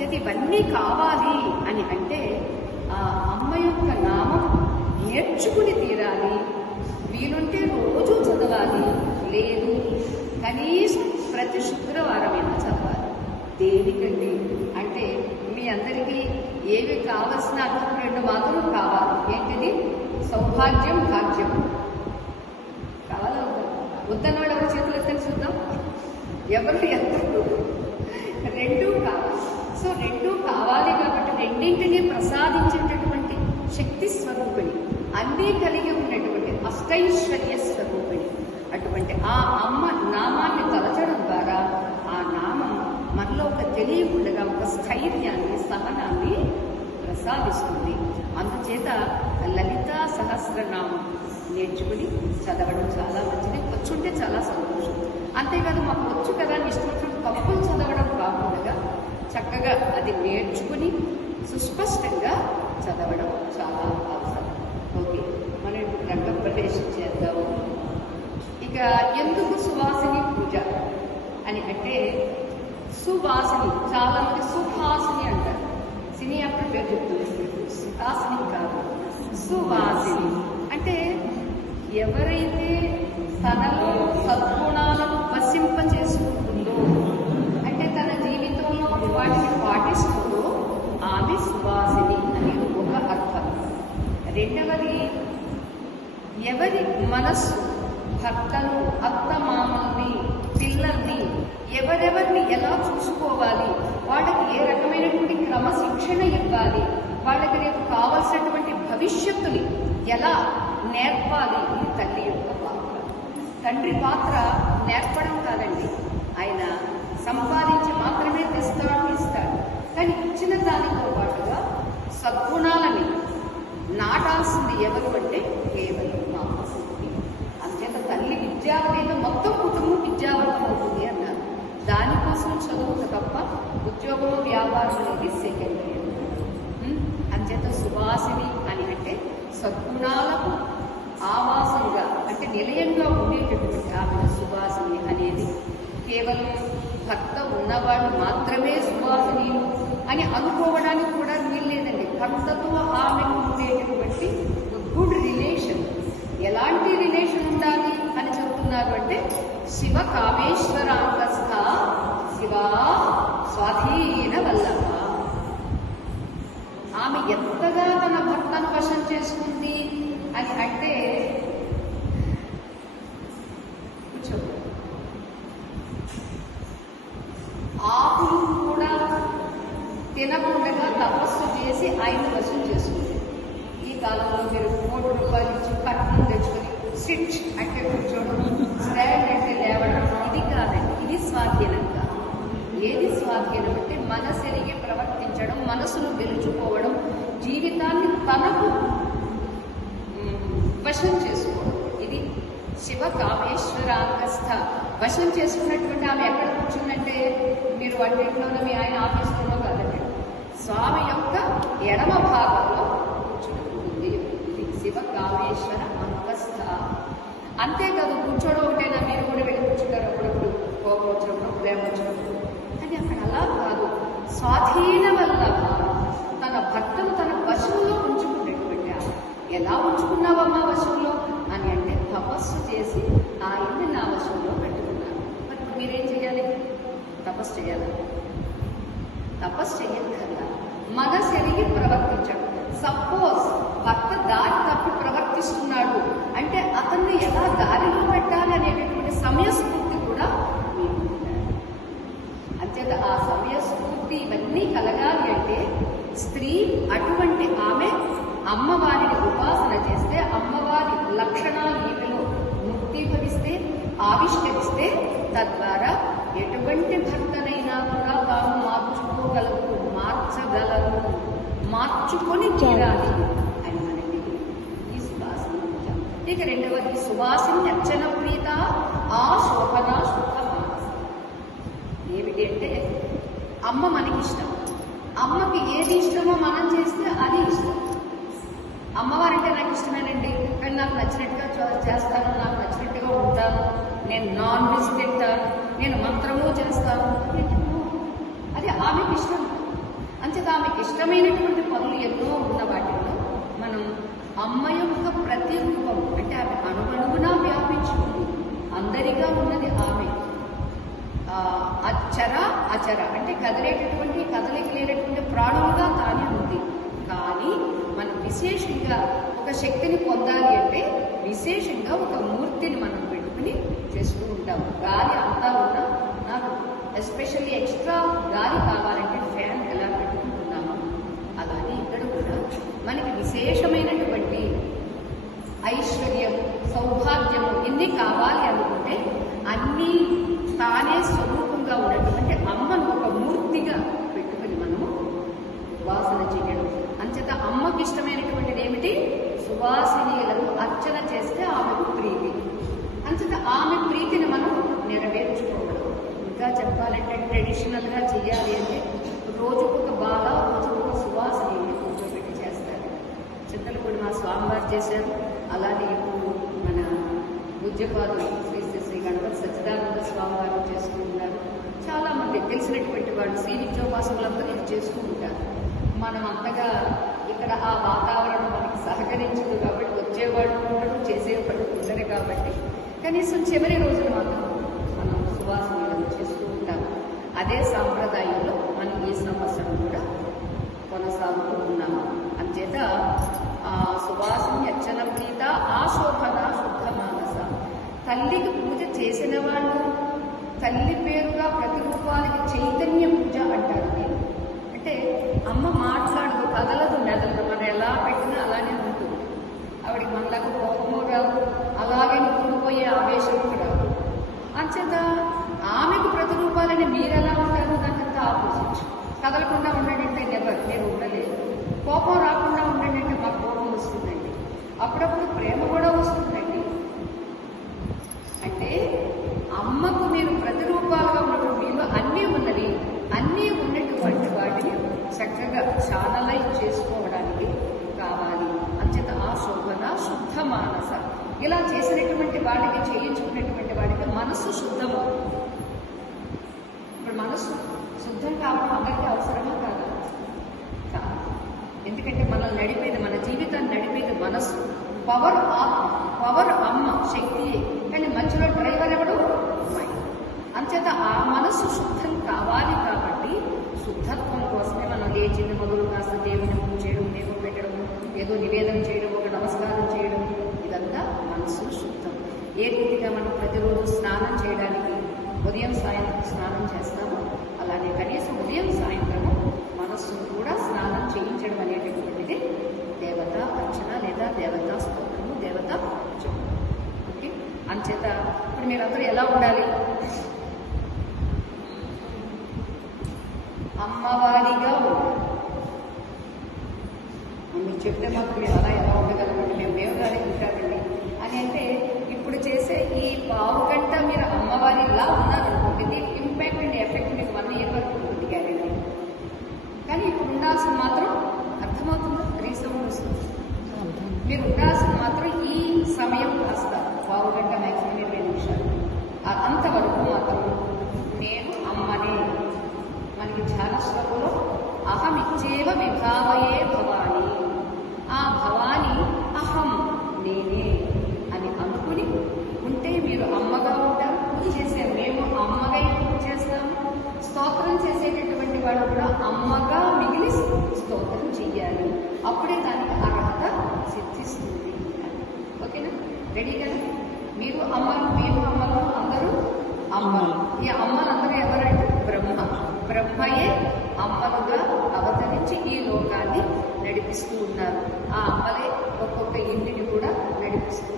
అంచేత ఇవన్నీ కావాలి అని అంటే ఆ అమ్మ యొక్క నామం నేర్చుకుని తీరాలి. వీలుంటే రోజు చదవాలి, లేదు కనీసం ప్రతి శుక్రవారమైనా చదవాలి. దేనికండి అంటే మీ అందరికీ ఏవి కావలసిన అటు 2 మాత్రం కావాలి. ఏంటిది? సౌభాగ్యం, భాగ్యం కావాలా? వద్దన్న వాళ్ళు ఎవరు చేతులు ఎత్తని చూద్దాం. ఎవరు ఎత్తరు? 2 కావాలి. సో 2 కావాలి కాబట్టి రెండింటినీ ప్రసాదించేటటువంటి శక్తి స్వరూపిణి, అన్నీ కలిగి ఉన్నటువంటి అష్టైశ్వర్య స్వరూపిణి. అటువంటి ఆ అమ్మ నామాన్ని తలచడం ద్వారా ఆ నామం మనలో ఒక తెలియకుండా ఒక స్థైర్యాన్ని, సహనాన్ని ప్రసాదిస్తుంది. అందుచేత లలితా సహస్రనామం నేర్చుకుని చదవడం చాలా మంచిది. వచ్చుంటే చాలా సంతోషం. అంతేకాదు మాకు వచ్చు కదా అని ఇష్టం వచ్చినట్టు తప్పులు చదవడం కాకుండా చక్కగా అది నేర్చుకుని సుస్పష్టంగా చదవడం చాలా అవసరం. ఓకే, మనం రంగ ప్రవేశం చేద్దాము. ఇక ఎందుకు సువాసిని పూజ అని అంటే, సువాసిని చాలా మంది సుహాసిని అంటారు. సిని అప్పుడు పేరు చెప్తుంది, సుహాసిని కాదు, సువాసిని అంటే ఎవరైతే తనలో సద్గుణాలను వసింప చేసుకుంటుందో, అంటే తన జీవితంలో వాటిని పాటిస్తుందో ఆమె సువాసిని అనేది ఒక అర్థం. రెండవది, ఎవరి మనస్సు భర్తను, అత్తమామల్ని, పిల్లల్ని ఎవరెవరిని ఎలా చూసుకోవాలి, వాళ్ళకి ఏ రకమైనటువంటి క్రమశిక్షణ ఇవ్వాలి, వాళ్ళకి రేపు కావలసినటువంటి భవిష్యత్తుని ఎలా నేర్పాలి, ఇది తల్లి యొక్క పాత్ర. తండ్రి పాత్ర నేర్పడం కాదండి, ఆయన సంపాదించి మాత్రమే తెస్తాడు, ఇస్తాడు. కానీ ఇచ్చిన దానితో పాటుగా సద్గుణాలని నాటాల్సింది ఎవరు అంటే కేవలం మాతృశక్తి. అంచేత తల్లి విద్యావతి మొత్తం కుటుంబం విద్యావంతం అవుతుంది అన్నారు. దానికోసం చదువుత తప్ప ఉద్యోగము, వ్యాపారం అనేది సెకండరీ. అంచేత సువాసిని అని అంటే సద్గుణాలకు ఆవాసంగా, అంటే నిలయంగా ఉండేటటువంటి ఆమె సువాసిని అనేది. కేవలం భర్త ఉన్నవాళ్ళు మాత్రమే సువాసినీలు అని అనుకోవడానికి కూడా వీల్లేదండి. భర్తతో ఆమెకు ఉండేటటువంటి గుడ్ రిలేషన్, ఎలాంటి రిలేషన్ ఉండాలి అని చెబుతున్నారు అంటే, శివ కామేశ్వరాంగస్థ శివ స్వాధీన వల్లభ. ఆమె ఎంతగా తన భర్తను వశం చేసుకుంది అని అంటే, ఆకులు కూడా తినకుండా తపస్సు చేసి ఆయన వశం చేసుకుంది. ఈ కాలంలో మీరు 3 రూపాయలు ఇచ్చి కట్నం తెచ్చుకొని సిట్ అంటే కూర్చోవడం, స్టాండ్ అంటే లేవడం, ఇది కాదండి. ఇది స్వాధీనం కాదు. ఏది స్వాధీనం అంటే మనసెరిగి ప్రవర్తించడం, మనసును గెలుచుకోవడం, జీవితాన్ని తనకు వశం చేసుకోవడం. ఇది శివ కామేశ్వరాంగస్థ. వశం చేసుకున్నటువంటి ఆమె ఎక్కడ కూర్చుందంటే, మీరు వంటింట్లోనో మీ ఆయన ఆఫీసులోనో కాదండి, స్వామి యొక్క ఎడమ భాగంలో కూర్చుంటుంది. ఇది శివ కామేశ్వర అంగస్థ. అంతేకాదు కూర్చోవడం ఉంటేనా, మీరు కూడా వెళ్ళి కూర్చుంటారు అప్పుడప్పుడు, కోపం వచ్చినప్పుడు, ప్రేమ వచ్చినప్పుడు. కానీ అక్కడ అలా కాదు. స్వాధీన వల్ల తన భర్తను తన వశంలో ఉంచుకునేటువంటి ఆమె. ఎలా ఉంచుకున్నావమ్మా వశంలో అని అంటే, తపస్సు చేసి ఆయన్ని నా వశంలో పెట్టుకున్నాను. మరి మీరేం చేయాలి? తపస్సు చేయాలి. తపస్సు చేయక్కర్లా, మనసెరిగి ప్రవర్తించడం. సపోజ్ భర్త దారి తప్పి ప్రవర్తిస్తున్నాడు అంటే అతన్ని ఎలా దారిలో పెట్టాలి అనేటటువంటి సమయస్ఫూర్తి కూడా మీకు ఉండాలి. అంచేత ఆ సమయస్ఫూర్తి ఇవన్నీ కలగాలి అంటే స్త్రీ అటువంటి ఆమె అమ్మవారిని ఉపాసన చేస్తే, అమ్మవారి లక్షణాలు ఈమెలో ముక్తీభవిస్తే, ఆవిష్కరిస్తే, తద్వారా ఎటువంటి భర్తనైనా కూడా తాను మార్చుకోగలదు, మార్చగలదు, మార్చుకొని తీరాలి అని మనకి ఈ సువాసిని పూజ. ఇక రెండవది సువాసిని అర్చన ప్రీత ఆ శోభన శుద్ధ మానస. ఏమిటి అంటే, అమ్మ మనకిష్టం. అమ్మకి ఏది ఇష్టమో మనం చేస్తే అది ఇష్టం. అమ్మవారంటే నాకు ఇష్టమేనండి, కానీ నాకు నచ్చినట్టుగా చేస్తాను, నాకు నచ్చినట్టుగా ఉంటాను, నేను నాన్ వెజ్ తింటాను, నేను మంత్రము చేస్తాను, అది ఆమెకి ఇష్టం. అంచేత ఆమెకి ఇష్టమైనటువంటి పనులు ఎన్నో ఉన్న వాటిల్లో మనం అమ్మ యొక్క ప్రతిరూపం అంటే ఆమె అణువణువునా వ్యాపించి ఉంది, అందరిగా ఉన్నది ఆమె. అచ్చర అచర అంటే కదిలేటటువంటి కదలిక లేనటువంటి ప్రాణులుగా తానే ఉంది. కానీ మనం విశేషంగా ఒక శక్తిని పొందాలి అంటే విశేషంగా ఒక మూర్తిని మనం పెట్టుకుని చేస్తూ ఉంటాం. గాలి అంతా ఉన్నా నాకు ఎస్పెషల్లీ ఎక్స్ట్రా గాలి కావాలంటే ఫ్యాన్ ఎలా పెట్టుకుంటున్నాము, అలానే ఇక్కడ కూడా మనకి విశేషమైనటువంటి ఐశ్వర్యం సౌభాగ్యము ఇన్ని కావాలి అనుకుంటే అన్నీ తానే స్వరూపంగా ఉన్నటువంటి అమ్మను ఒక మూర్తిగా పెట్టుకుని మనము వాసన చేయడం. అంచేత అమ్మకి ఇష్టమైనటువంటిది ఏమిటి? సువాసినీలను అర్చన చేస్తే ఆమెకు ప్రీతి. అంచేత ఆమె ప్రీతిని మనం నెరవేర్చుకోవడం. ఇంకా చెప్పాలంటే ట్రెడిషనల్గా చెయ్యాలి అంటే రోజుకొక బాల రోజుకొక సువాసిని కూర్చోబెట్టి చేస్తారు. చింతలపూడి మా స్వామివారు చేశారు. అలానే ఇప్పుడు మన పూజ్యపాదులు శ్రీ గణపతి సచ్చిదానంద స్వామివారు చేస్తూ ఉన్నారు. చాలా మంది తెలిసినటువంటి వాళ్ళు శ్రీనిత్యోపాసకులందరూ ఇది చేస్తూ ఉంటారు. మనం అంతగా ఇక్కడ ఆ వాతావరణం మనకి సహకరించదు కాబట్టి వచ్చేవాళ్ళు ఉండరు, చేసేవాళ్ళు ఉండరు కాబట్టి కనీసం చివరి రోజులు మాత్రం మనం సువాసనలను చేస్తూ ఉంటాం. అదే సాంప్రదాయంలో మనం ఈ సంవత్సరం కూడా కొనసాగుతూ ఉన్నాము. అంచేత సువాసన అర్చన ప్రీత ఆశోభన శుద్ధ మానస. తల్లికి పూజ చేసిన వాళ్ళు తల్లి పేరుగా ప్రతిరూపాలకి చైతన్య పూజ అంటారు. అంటే అమ్మ మాట్లాడదు, కదలదు, మెదలదు, మనం ఎలా పెట్టినా అలానే ఉంటుంది. ఆవిడికి మనలకు కోపము రాదు, అలాగే కూలిపోయే ఆవేశము రాదు. అంచేత ఆమెకు ప్రతిరూపాలని మీరు ఎలా ఉంటారు? దానికంతా ఆపోజిట్. కదలకుండా ఉండడంటే నెవర్, మీరు ఉండలేదు. కోపం రాకుండా ఉండడంటే మాకు కోపం వస్తుందండి, అప్పుడప్పుడు ప్రేమ కూడా వస్తుందండి. అంటే అమ్మకు మీరు ప్రతిరూపాలుగా ఉన్నప్పుడు మీలో అన్నీ ఉన్నవి, అన్నీ ఉన్నటువంటి వాటిని చక్కగా ఛానలైజ్ చేసుకోవడానికి కావాలి. అంచేత ఆ శోభన శుద్ధ మానస. ఇలా చేసినటువంటి వాటికి చేయించుకున్నటువంటి వాటికి మనస్సు శుద్ధము. ఇప్పుడు మనస్సు శుద్ధం కావడం అందరికీ అవసరమా కాదు? ఎందుకంటే మనల్ని నడిపేది, మన జీవితాన్ని నడిపేది మనస్సు. పవర్ అమ్మ శక్తియే, కానీ మధ్యలో డ్రైవర్ ఎవడు? అంచేత ఆ మనస్సు శుద్ధం కావాలి. కాబట్టి శుద్ధత్వం కోసమే మనం లేచిన మొదలు కాస్త దేవుని పూజ చేయడం, దేవుడు పెట్టడం, ఏదో నివేదన చేయడం, ఒక నమస్కారం చేయడం, ఇదంతా మనస్సు శుద్ధం. ఏ రీతిగా మనం ప్రతిరోజు స్నానం చేయడానికి ఉదయం సాయంత్రం స్నానం చేస్తామో అలానే కనీసం ఉదయం సాయంత్రము మనస్సును కూడా స్నానం చేయించడం అనేటటువంటిది దేవతా అర్చన లేదా దేవతా స్తోత్రము, దేవతా పూజ. ఓకే, అంచేత ఇప్పుడు మీరందరూ ఎలా ఉండాలి? అమ్మవారిగా ఉండాలి. మీరు చెప్తే మాకు మీరు అలా ఎలా ఉండగలమండి, మేము దేవుగానే ఉంటామండి అని అంటే ఇప్పుడు చేసే ఈ పావు గంట మీరు అమ్మవారిలా ఉన్నారనుకోండి, దీని ఇంపాక్ట్ అండ్ ఎఫెక్ట్ మీకు 1 year వరకు ఉంటుంది గ్యారెంటీ. కానీ ఇప్పుడు ఉండాల్సిన మాత్రం అర్థమవుతుందా? రీసౌండ్ వస్తుంది. మీరు ఉండాల్సిన మాత్రం ఈ సమయం కాస్త పావు గంట, మ్యాక్సిమం 20 నిమిషాలు, అంతవరకు మాత్రం నేను అమ్మనే. మనకి ధ్యాన శ్లోకంలో అహమిచ్చేవ విభావయే భవాని, ఆ భవాని అహం నేనే అని అనుకుని ఉంటే మీరు అమ్మగా ఉంటారు. పూజ చేసే మేము అమ్మగా పూజ చేస్తాము. స్తోత్రం చేసేటటువంటి వాళ్ళు కూడా అమ్మగా మిగిలి స్తోత్రం చెయ్యాలి. అప్పుడే దానికి అర్హత సిద్ధిస్తుంది. ఓకేనా? రెడీ కదా? మీరు అమ్మలు, మేము అమ్మలు, అందరూ అమ్మలు. ఈ అమ్మలందరూ ఎవరంటే బ్రహ్మ. బ్రహ్మయే అమ్మలుగా అవతరించి ఈ లోకాన్ని నడిపిస్తూ ఉన్నారు. ఆ అమ్మలే ఒక్కొక్క ఇంటిని కూడా నడిపిస్తూ